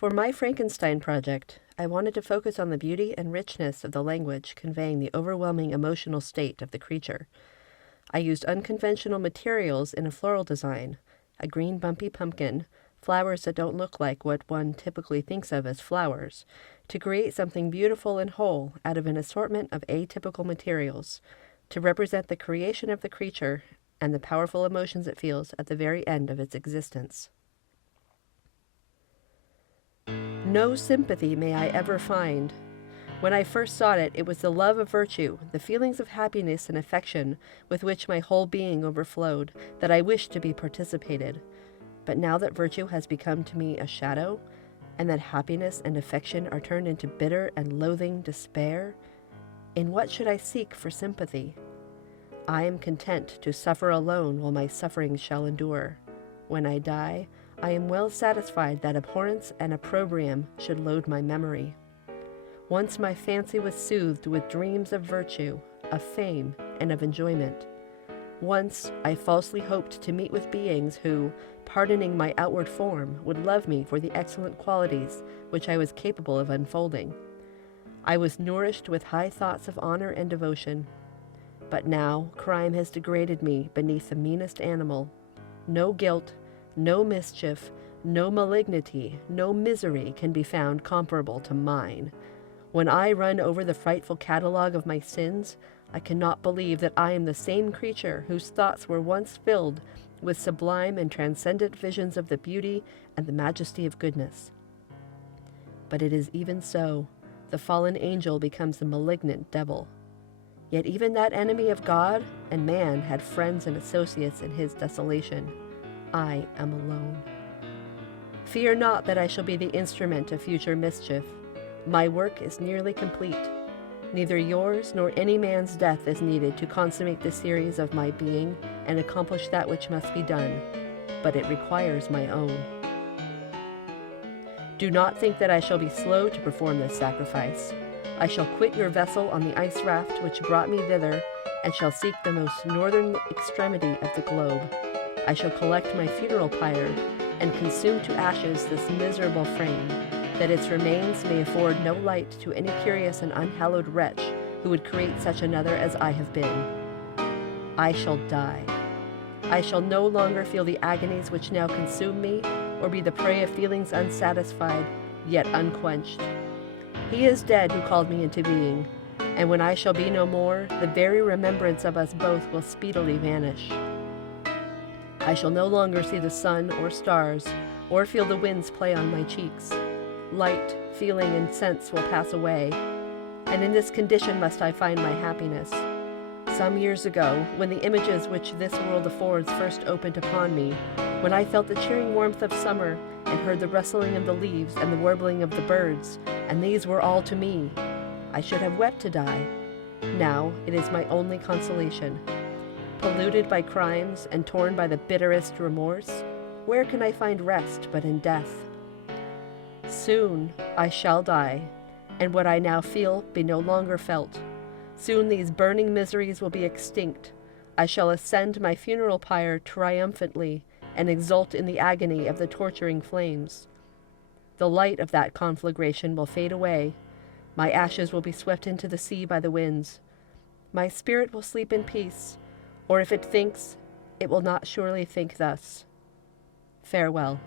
For my Frankenstein project, I wanted to focus on the beauty and richness of the language conveying the overwhelming emotional state of the creature. I used unconventional materials in a floral design, a green bumpy pumpkin, flowers that don't look like what one typically thinks of as flowers, to create something beautiful and whole out of an assortment of atypical materials, to represent the creation of the creature and the powerful emotions it feels at the very end of its existence. No sympathy may I ever find. When I first sought it, it was the love of virtue, the feelings of happiness and affection with which my whole being overflowed, that I wished to be participated. But now that virtue has become to me a shadow, and that happiness and affection are turned into bitter and loathing despair, in what should I seek for sympathy? I am content to suffer alone while my sufferings shall endure. When I die, I am well satisfied that abhorrence and opprobrium should load my memory. Once my fancy was soothed with dreams of virtue, of fame, and of enjoyment. Once I falsely hoped to meet with beings who, pardoning my outward form, would love me for the excellent qualities which I was capable of unfolding. I was nourished with high thoughts of honor and devotion. But now crime has degraded me beneath the meanest animal. No guilt, no mischief, no malignity, no misery can be found comparable to mine. When I run over the frightful catalogue of my sins, I cannot believe that I am the same creature whose thoughts were once filled with sublime and transcendent visions of the beauty and the majesty of goodness. But it is even so. The fallen angel becomes a malignant devil. Yet even that enemy of God and man had friends and associates in his desolation. I am alone. Fear not that I shall be the instrument of future mischief. My work is nearly complete. Neither yours nor any man's death is needed to consummate the series of my being and accomplish that which must be done, but it requires my own. Do not think that I shall be slow to perform this sacrifice. I shall quit your vessel on the ice raft which brought me thither, and shall seek the most northern extremity of the globe. I shall collect my funeral pyre, and consume to ashes this miserable frame, that its remains may afford no light to any curious and unhallowed wretch who would create such another as I have been. I shall die. I shall no longer feel the agonies which now consume me, or be the prey of feelings unsatisfied, yet unquenched. He is dead who called me into being, and when I shall be no more, the very remembrance of us both will speedily vanish. I shall no longer see the sun or stars, or feel the winds play on my cheeks. Light, feeling, and sense will pass away, and in this condition must I find my happiness. Some years ago, when the images which this world affords first opened upon me, when I felt the cheering warmth of summer, and heard the rustling of the leaves and the warbling of the birds, and these were all to me, I should have wept to die. Now it is my only consolation. Polluted by crimes and torn by the bitterest remorse, where can I find rest but in death? Soon I shall die, and what I now feel be no longer felt. Soon these burning miseries will be extinct. I shall ascend my funeral pyre triumphantly, and exult in the agony of the torturing flames. The light of that conflagration will fade away. My ashes will be swept into the sea by the winds. My spirit will sleep in peace, or if it thinks, it will not surely think thus. Farewell.